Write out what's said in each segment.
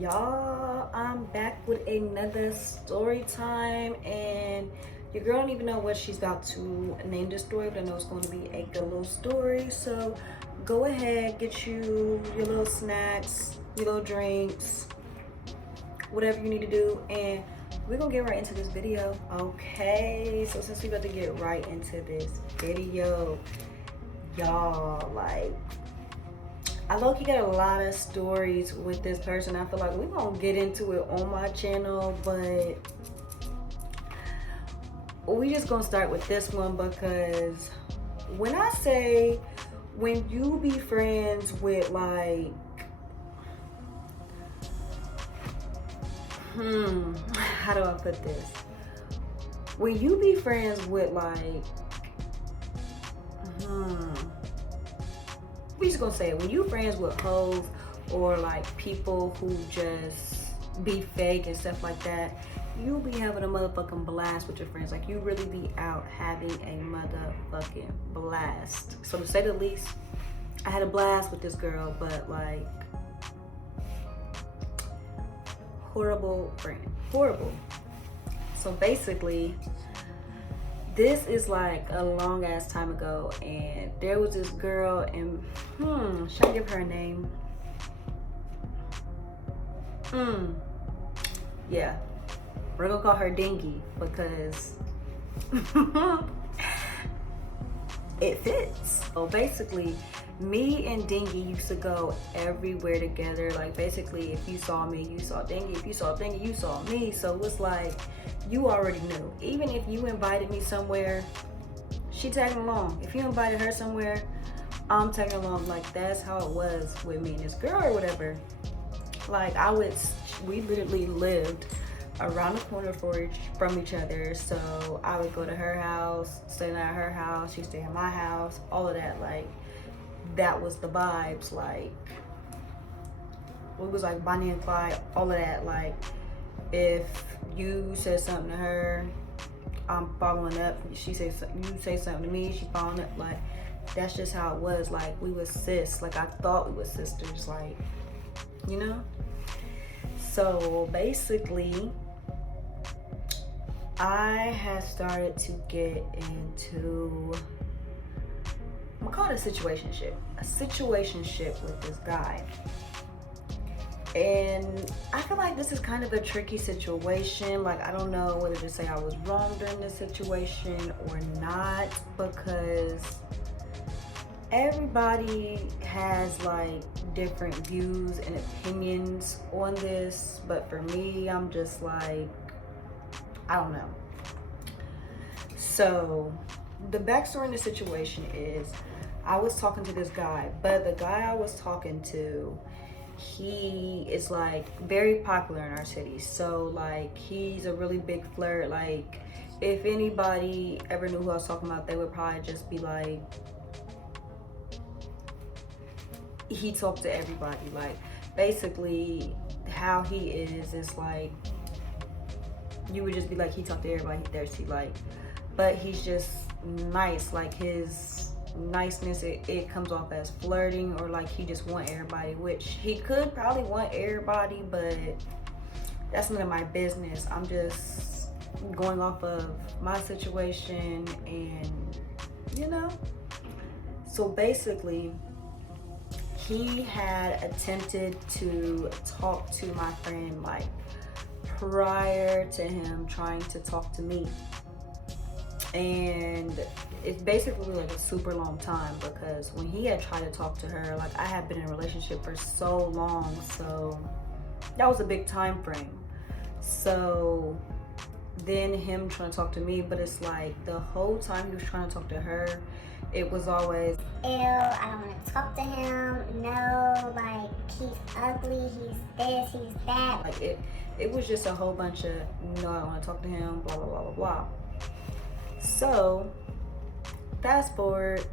Y'all, I'm back with another story time, and your girl don't even know what she's about to name this story, but I know it's going to be a good little story. So go ahead, get you your little snacks, your little drinks, whatever you need to do, and we're gonna get right into this video. Okay, so since we got to get right into this video, y'all, like, I low-key got a lot of stories with this person. I feel like we're gonna get into it on my channel, but we just gonna start with this one because when I say when you be friends with like, how do I put this? When you be friends with like, we just gonna say it. When you friends with hoes or like people who just be fake and stuff like that, you be having a motherfucking blast with your friends. Like, you really be out having a motherfucking blast. So to say the least, I had a blast with this girl, but like, horrible friend, horrible. So basically, this is like a long ass time ago, and there was this girl, and should I give her a name? Yeah, we're gonna call her Dingy because it fits. So basically, me and Dingy used to go everywhere together. Like, basically, if you saw me, you saw Dingy. If you saw Dingy, you saw me. So it was like, you already knew. Even if you invited me somewhere, she tagging along. If you invited her somewhere, I'm tagging along. Like, that's how it was with me and this girl or whatever. Like, we literally lived around the corner from each other. So I would go to her house, stay at her house, she'd stay at my house, all of that. Like, that was the vibes. Like, it was like Bonnie and Clyde, all of that. Like, if you said something to her, I'm following up. You say something to me, she following up. Like, that's just how it was. Like, we was sis. Like, I thought we was sisters. Like, you know. So basically, I had started to get into, I'm gonna call it a situationship with this guy. And I feel like this is kind of a tricky situation. Like, I don't know whether to say I was wrong during this situation or not, because everybody has like different views and opinions on this. But for me, I'm just like, I don't know. So the backstory in the situation is, I was talking to this guy, but the guy I was talking to, he is like very popular in our city. So like, he's a really big flirt. Like, if anybody ever knew who I was talking about, they would probably just be like, he talked to everybody. Like, basically how he is like, you would just be like, he talked to everybody, he thirsty. Like, but he's just nice. Like, his niceness, it comes off as flirting, or like he just want everybody, which he could probably want everybody, but that's none of my business. I'm just going off of my situation, and you know. So basically, he had attempted to talk to my friend like prior to him trying to talk to me. And it's basically like a super long time, because when he had tried to talk to her, like, I had been in a relationship for so long, so that was a big time frame. So then him trying to talk to me, but it's like the whole time he was trying to talk to her, it was always, ew, I don't want to talk to him, no, like, he's ugly, he's this, he's that. like, it was just a whole bunch of, no, I don't want to talk to him, blah, blah, blah, blah, blah. So fast forward,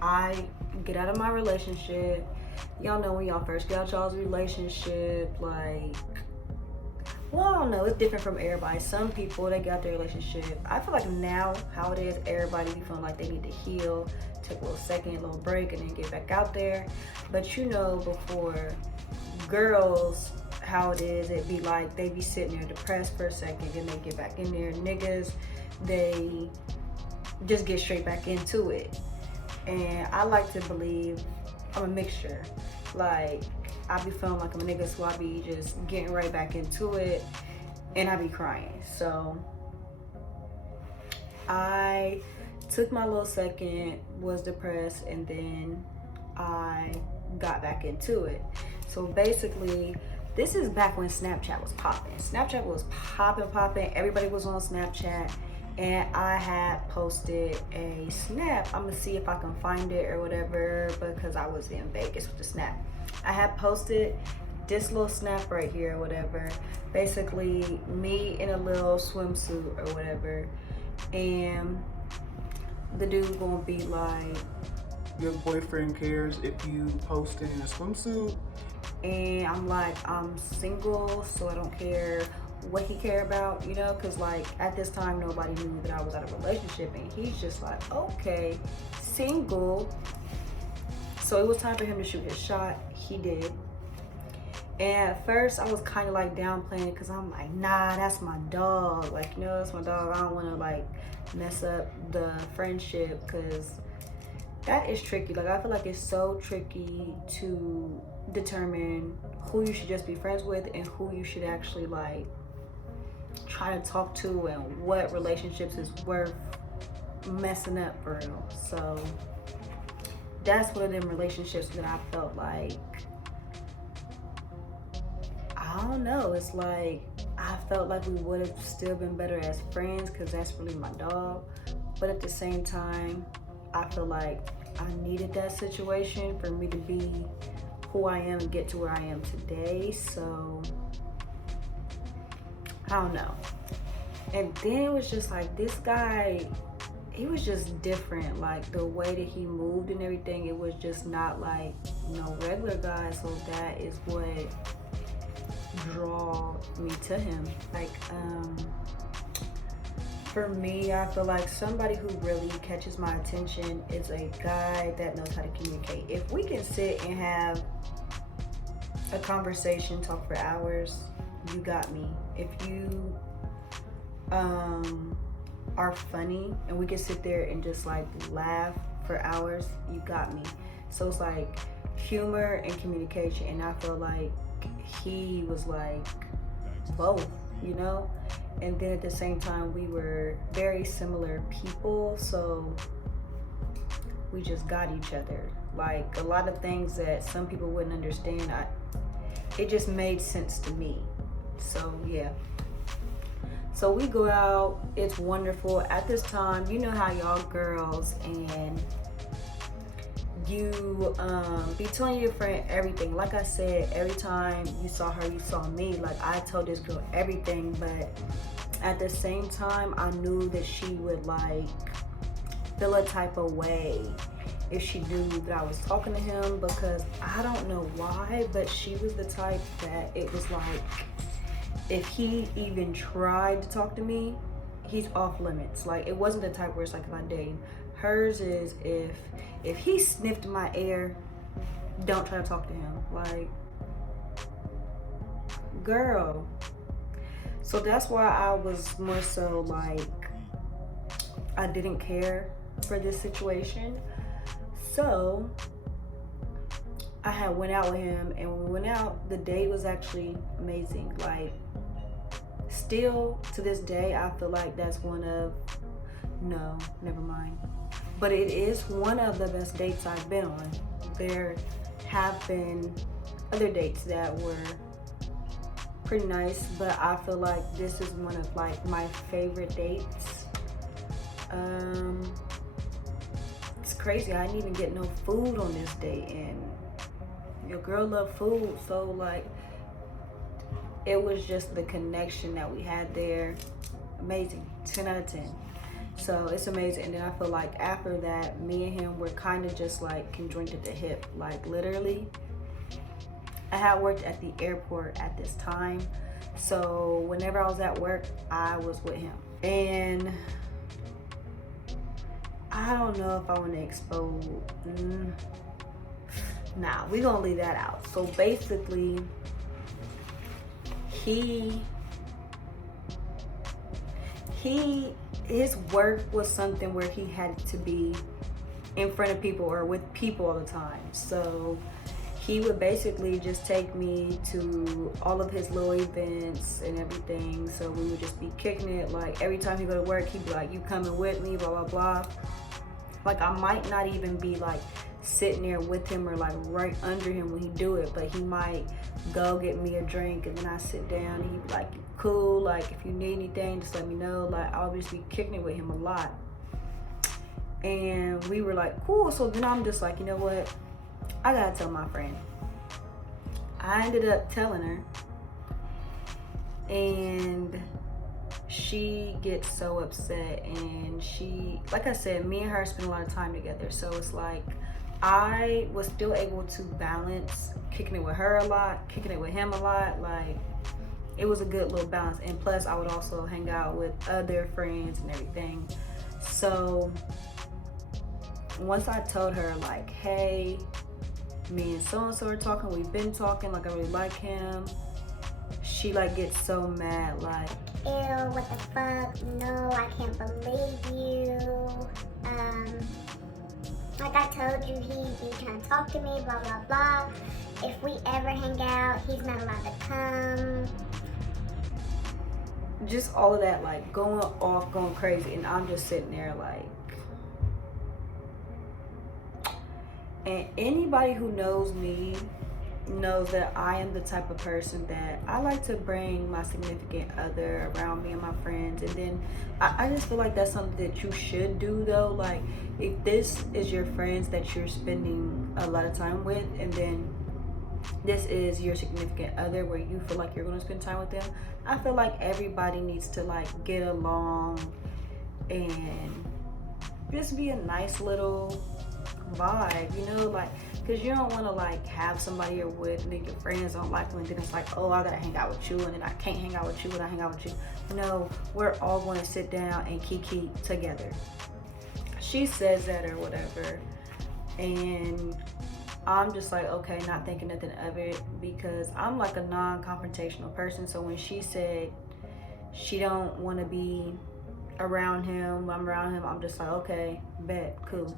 I get out of my relationship. Y'all know when y'all first get out y'all's relationship, like, well, I don't know, it's different from everybody. Some people, they got their relationship. I feel like now, how it is, everybody be feeling like they need to heal, take a little second, a little break, and then get back out there. But you know, before, girls how it is. It be like they be sitting there depressed for a second, then they get back in there. Niggas, they just get straight back into it. And I like to believe I'm a mixture. Like, I be feeling like I'm a nigga, so I be just getting right back into it, and I be crying. So I took my little second, was depressed, and then I got back into it. So basically, this is back when Snapchat was popping. Snapchat was popping. Everybody was on Snapchat. And I had posted a snap. I'm gonna see if I can find it or whatever, because I was in Vegas with the snap. I had posted this little snap right here or whatever. Basically, me in a little swimsuit or whatever. And the dude gonna be like, your boyfriend cares if you post it in a swimsuit? and I'm like, I'm single, so I don't care what he care about, you know, because like at this time nobody knew that I was out of a relationship, and he's just like, okay, single. So it was time for him to shoot his shot. He did. And at first I was kind of like downplaying, because I'm like, nah, that's my dog, like, you know, that's my dog. I don't want to like mess up the friendship, because that is tricky. Like, I feel like it's so tricky to determine who you should just be friends with and who you should actually like try to talk to, and what relationships is worth messing up for real. So that's one of them relationships that I felt like, I don't know, it's like I felt like we would have still been better as friends, because that's really my dog. But at the same time, I feel like I needed that situation for me to be who I am and get to where I am today. So I don't know. And then it was just like, this guy, he was just different. Like, the way that he moved and everything, it was just not like no regular guy. So that is what draw me to him. Like, for me, I feel like somebody who really catches my attention is a guy that knows how to communicate. If we can sit and have a conversation, talk for hours, you got me. If you are funny and we can sit there and just like laugh for hours, you got me. So it's like humor and communication, and I feel like he was like both, you know. And then at the same time, we were very similar people, so we just got each other. Like, a lot of things that some people wouldn't understand, it just made sense to me. So yeah. So we go out, it's wonderful. At this time, you know how y'all girls, and you be telling your friend everything. Like I said, every time you saw her, you saw me. Like, I told this girl everything, but at the same time, I knew that she would like feel a type of way if she knew that I was talking to him, because I don't know why, but she was the type that it was like, if he even tried to talk to me, he's off limits. Like, it wasn't the type where it's like if I date him. Hers is, if he sniffed my air, don't try to talk to him. Like, girl. So that's why I was more so like, I didn't care for this situation. So I had went out with him, and when we went out, the date was actually amazing. Like, still to this day, I feel like that's one of, no, never mind. But it is one of the best dates I've been on. There have been other dates that were pretty nice, but I feel like this is one of like my favorite dates. It's crazy, I didn't even get no food on this date, and your girl love food, so like, it was just the connection that we had there. Amazing, 10 out of 10. So it's amazing. And then I feel like after that, me and him were kind of just like conjoined at the hip. Like, literally, I had worked at the airport at this time, so whenever I was at work, I was with him. And I don't know if I want to expose, nah, we gonna leave that out. So basically, his work was something where he had to be in front of people or with people all the time. So he would basically just take me to all of his little events and everything. So we would just be kicking it. Like every time he go to work, he'd be like, "You coming with me?" Blah blah blah. Like I might not even be like sitting there with him or like right under him when he do it, but he might go get me a drink and then I sit down and he'd be like, "You cool? Like if you need anything, just let me know." Like I'll just be kicking it with him a lot. And we were like, cool. So then I'm just like, you know what? I gotta tell my friend. I ended up telling her, and she gets so upset. And she, like I said, me and her spend a lot of time together. So it's like I was still able to balance kicking it with her a lot, kicking it with him a lot. Like it was a good little balance. And plus I would also hang out with other friends and everything. So once I told her like, hey, me and so-and-so are talking, we've been talking, like I really like him, she like gets so mad, like, ew, what the fuck, no, I can't believe you, like I told you, he be trying to talk to me, blah, blah, blah. If we ever hang out, he's not allowed to come. Just all of that, like going off, going crazy. And I'm just sitting there like, and anybody who knows me knows that I am the type of person that I like to bring my significant other around me and my friends. And then I just feel like that's something that you should do though. Like if this is your friends that you're spending a lot of time with, and then this is your significant other where you feel like you're going to spend time with them, I feel like everybody needs to like get along and just be a nice little vibe, you know, like, because you don't want to like have somebody you're with and then your friends don't like them and then it's like, oh, I gotta hang out with you and then I can't hang out with you when I hang out with you. No, we're all going to sit down and kiki together. She says that or whatever, and I'm just like, okay, not thinking nothing of it, because I'm like a non-confrontational person. So when she said she don't want to be around him, when I'm around him, I'm just like, okay, bet, cool.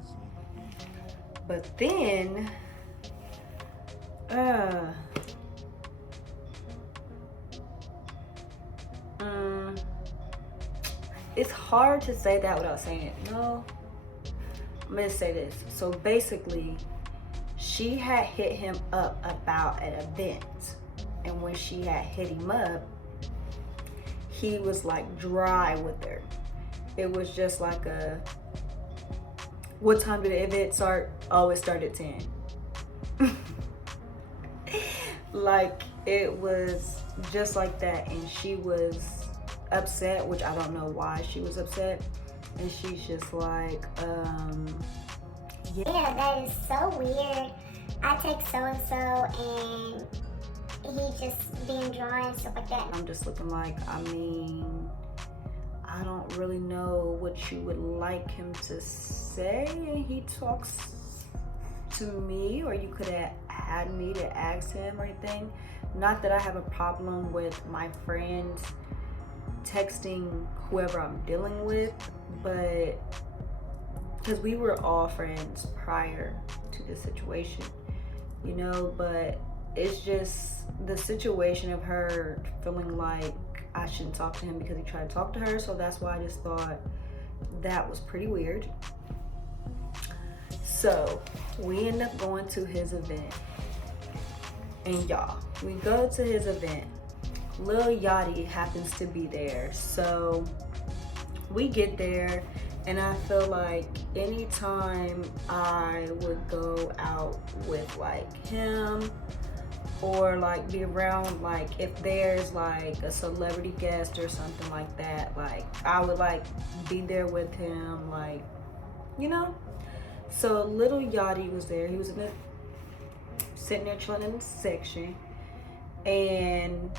But then, it's hard to say that without saying it. No, I'm gonna say this. So basically, she had hit him up about an event, and when she had hit him up, he was like dry with her. It was just like a, what time did the event start? Oh, it started at 10. Like it was just like that, and she was upset, which I don't know why she was upset. And she's just like, Yeah, that is so weird. I text so-and-so and he just being dry and stuff like that. I'm just looking like, I mean, I don't really know what you would like him to say. And he talks to me, or you could have had me to ask him or anything. Not that I have a problem with my friends texting whoever I'm dealing with, but because we were all friends prior to this situation, you know, but it's just the situation of her feeling like I shouldn't talk to him because he tried to talk to her. So that's why I just thought that was pretty weird. So we end up going to his event, and y'all, we go to his event. Lil Yachty happens to be there. So we get there, and I feel like anytime I would go out with like him, or like be around, like if there's like a celebrity guest or something like that, like I would like be there with him, like, you know. So Lil Yachty was there. He was in the, sitting there chilling in the section, and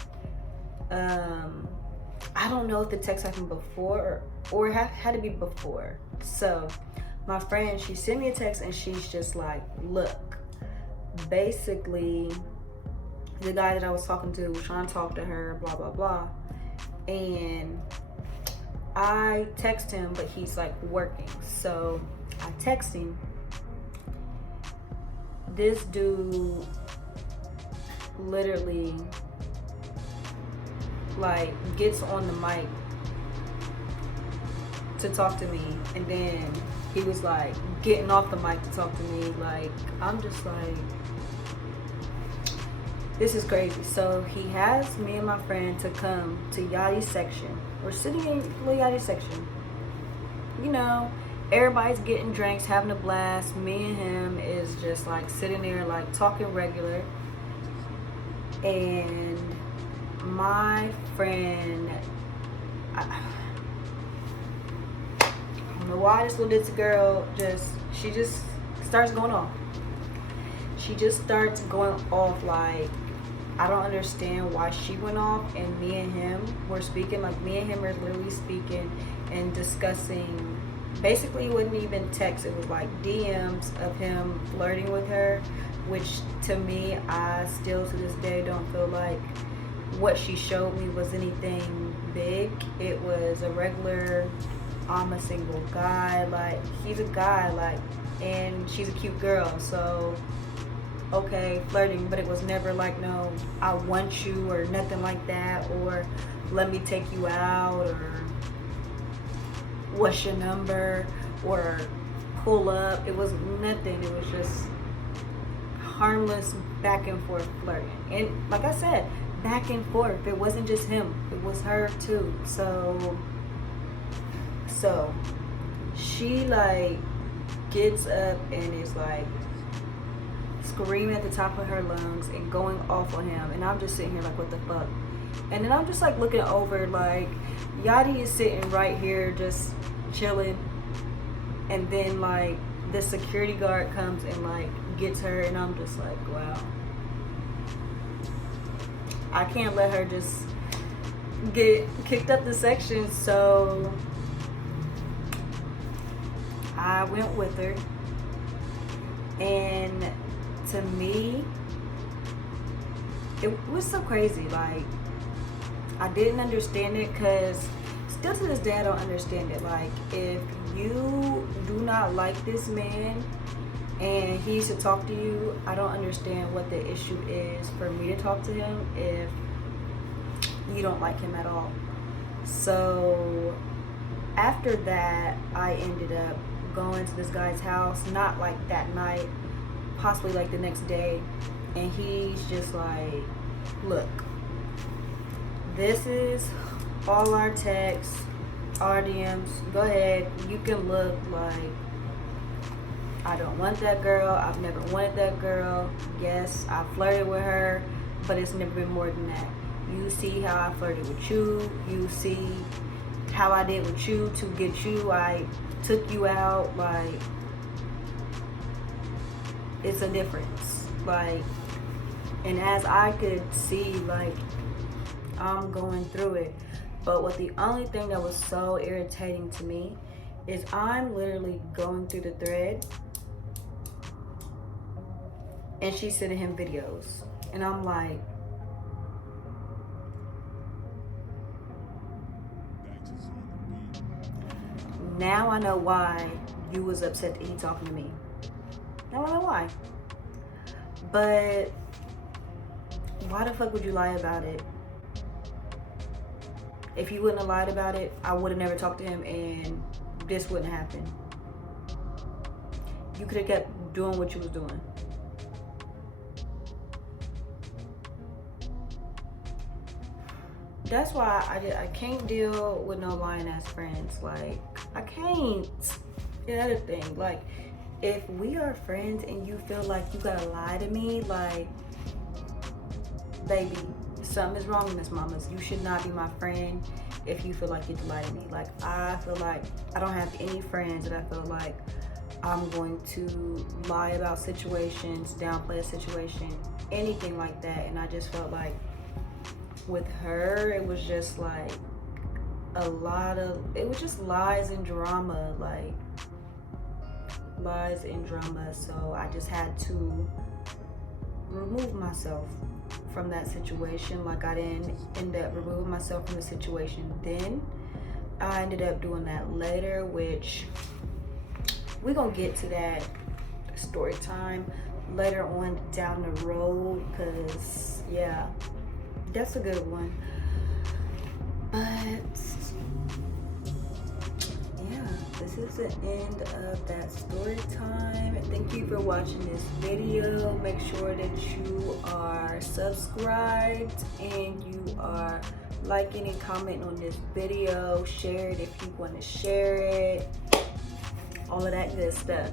I don't know if the text happened before or it had to be before. So my friend, she sent me a text and she's just like, look, basically the guy that I was talking to was trying to talk to her, blah blah blah, and I text him, but he's like working. So I text him. This dude literally like gets on the mic to talk to me, and then he was like getting off the mic to talk to me. Like, I'm just like, this is crazy. So he has me and my friend to come to Yachty's section. We're sitting in Lil Yachty's section. You know, everybody's getting drinks, having a blast. Me and him is just like sitting there like talking regular. And my friend, I don't know why this little ditzy girl she just starts going off. She just starts going off like, I don't understand why she went off, and me and him were speaking. Like, me and him are literally speaking and discussing. Basically, it wasn't even text. It was like DMs of him flirting with her, which to me, I still to this day don't feel like what she showed me was anything big. It was a regular, I'm a single guy. Like, he's a guy, like, and she's a cute girl. So, okay, flirting, but it was never like, no, I want you, or nothing like that, or let me take you out, or what's your number, or pull up. It was nothing. It was just harmless back and forth flirting. And like I said, back and forth. It wasn't just him, it was her too. So she like gets up and is like screaming at the top of her lungs and going off on him, and I'm just sitting here like, what the fuck? And then I'm just like looking over, like Yachty is sitting right here just chilling, and then like the security guard comes and like gets her, and I'm just like, wow, I can't let her just get kicked up the section. So I went with her, and to me, it was so crazy. Like, I didn't understand it, because still to this day I don't understand it. Like, if you do not like this man and he used to talk to you, I don't understand what the issue is for me to talk to him if you don't like him at all. So after that, I ended up going to this guy's house, not like that night, possibly like the next day, and he's just like, look, this is all our texts, our DMs, go ahead, you can look. Like, I don't want that girl, I've never wanted that girl. Yes, I flirted with her, but it's never been more than that. You see how I flirted with you, you see how I did with you to get you, I took you out. Like, it's a difference. Like, and as I could see, like, I'm going through it. But what the only thing that was so irritating to me is I'm literally going through the thread and she's sending him videos, and I'm like, now I know why you was upset that he talking to me. Now I know why. But why the fuck would you lie about it? If you wouldn't have lied about it, I would have never talked to him and this wouldn't happen. You could have kept doing what you was doing. That's why I can't deal with no lying ass friends. Like, I can't. Another thing, like, if we are friends and you feel like you gotta lie to me, like, baby, something is wrong, Miss Mamas. You should not be my friend if you feel like you have to lie to me. Like, I feel like I don't have any friends that I feel like I'm going to lie about situations, downplay a situation, anything like that. And I just felt like with her, it was just like it was just lies and drama, like lies and drama. So I just had to remove myself from that situation. Like, I didn't end up removing myself from the situation then. I ended up doing that later, which we're gonna get to that story time later on down the road, because yeah, that's a good one. But yeah, this is the end of that story time. Thank you for watching this video. Make sure that you are subscribed and you are liking and commenting on this video. Share it if you want to share it. All of that good stuff.